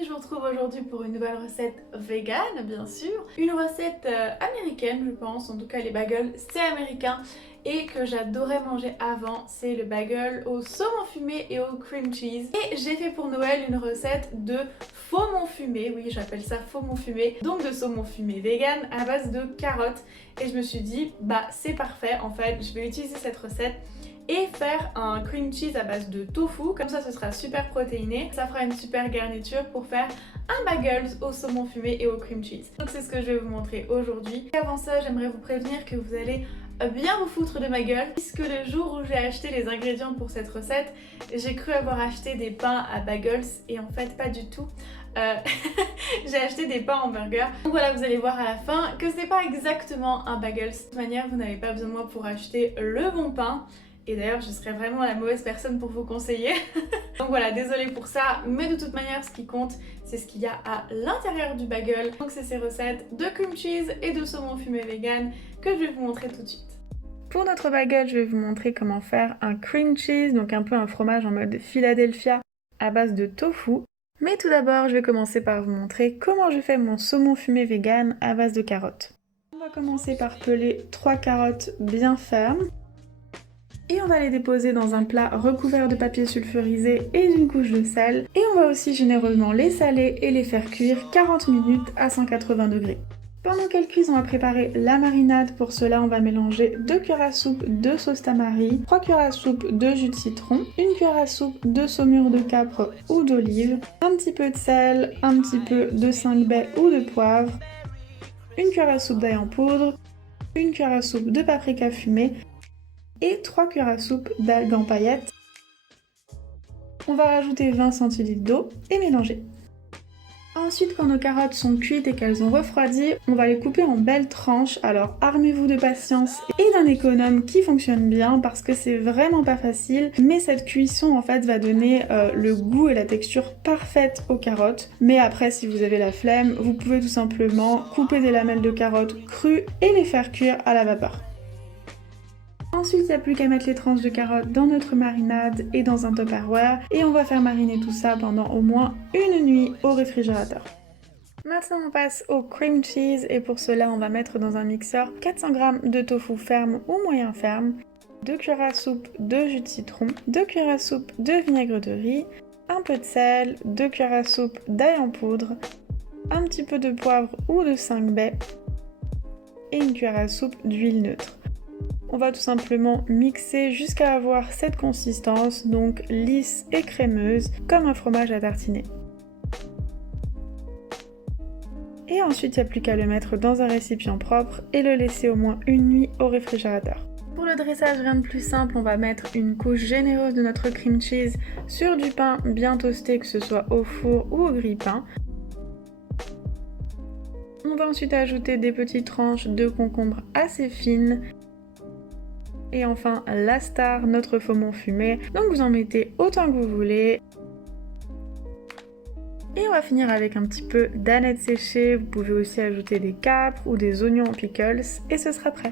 Je vous retrouve aujourd'hui pour une nouvelle recette vegan, bien sûr. Une recette américaine, je pense. En tout cas, les bagels, c'est américain. Et que j'adorais manger avant, c'est le bagel au saumon fumé et au cream cheese. Et j'ai fait pour Noël une recette de saumon fumé. Oui, j'appelle ça saumon fumé. Donc de saumon fumé vegan à base de carottes. Et je me suis dit, bah c'est parfait. En fait, je vais utiliser cette recette et faire un cream cheese à base de tofu, comme ça ce sera super protéiné, ça fera une super garniture pour faire un bagels au saumon fumé et au cream cheese. Donc c'est ce que je vais vous montrer aujourd'hui. Et avant ça, j'aimerais vous prévenir que vous allez bien vous foutre de ma gueule, puisque le jour où j'ai acheté les ingrédients pour cette recette, j'ai cru avoir acheté des pains à bagels et en fait pas du tout. J'ai acheté des pains hamburgers. Donc voilà, vous allez voir à la fin que c'est pas exactement un bagels. De toute manière, vous n'avez pas besoin de moi pour acheter le bon pain. Et d'ailleurs, je serais vraiment la mauvaise personne pour vous conseiller. Donc voilà, désolée pour ça. Mais de toute manière, ce qui compte, c'est ce qu'il y a à l'intérieur du bagel. Donc c'est ces recettes de cream cheese et de saumon fumé vegan que je vais vous montrer tout de suite. Pour notre bagel, je vais vous montrer comment faire un cream cheese, donc un peu un fromage en mode Philadelphia à base de tofu. Mais tout d'abord, je vais commencer par vous montrer comment je fais mon saumon fumé vegan à base de carottes. On va commencer par peler 3 carottes bien fermes. Et on va les déposer dans un plat recouvert de papier sulfurisé et d'une couche de sel. Et on va aussi généreusement les saler et les faire cuire 40 minutes à 180 degrés. Pendant qu'elles cuisent, on va préparer la marinade. Pour cela, on va mélanger 2 cuillères à soupe de sauce tamari, 3 cuillères à soupe de jus de citron, 1 cuillère à soupe de saumure de capre ou d'olive, un petit peu de sel, un petit peu de 5 baies ou de poivre, 1 cuillère à soupe d'ail en poudre, 1 cuillère à soupe de paprika fumé, et 3 cuillères à soupe d'algues en paillettes. On va rajouter 20 centilitres d'eau et mélanger. Ensuite, quand nos carottes sont cuites et qu'elles ont refroidi, on va les couper en belles tranches. Alors armez-vous de patience et d'un économe qui fonctionne bien parce que c'est vraiment pas facile. Mais cette cuisson en fait va donner le goût et la texture parfaite aux carottes. Mais après, si vous avez la flemme, vous pouvez tout simplement couper des lamelles de carottes crues et les faire cuire à la vapeur. Ensuite, il n'y a plus qu'à mettre les tranches de carottes dans notre marinade et dans un Tupperware et on va faire mariner tout ça pendant au moins une nuit au réfrigérateur. Maintenant, on passe au cream cheese et pour cela, on va mettre dans un mixeur 400 g de tofu ferme ou moyen ferme, 2 cuillères à soupe de jus de citron, 2 cuillères à soupe de vinaigre de riz, un peu de sel, 2 cuillères à soupe d'ail en poudre, un petit peu de poivre ou de 5 baies et une cuillère à soupe d'huile neutre. On va tout simplement mixer jusqu'à avoir cette consistance, donc lisse et crémeuse, comme un fromage à tartiner. Et ensuite, il n'y a plus qu'à le mettre dans un récipient propre et le laisser au moins une nuit au réfrigérateur. Pour le dressage, rien de plus simple, on va mettre une couche généreuse de notre cream cheese sur du pain bien toasté, que ce soit au four ou au grille-pain. On va ensuite ajouter des petites tranches de concombre assez fines. Et enfin, la star, notre saumon fumé. Donc vous en mettez autant que vous voulez. Et on va finir avec un petit peu d'aneth séchée. Vous pouvez aussi ajouter des capres ou des oignons en pickles et ce sera prêt.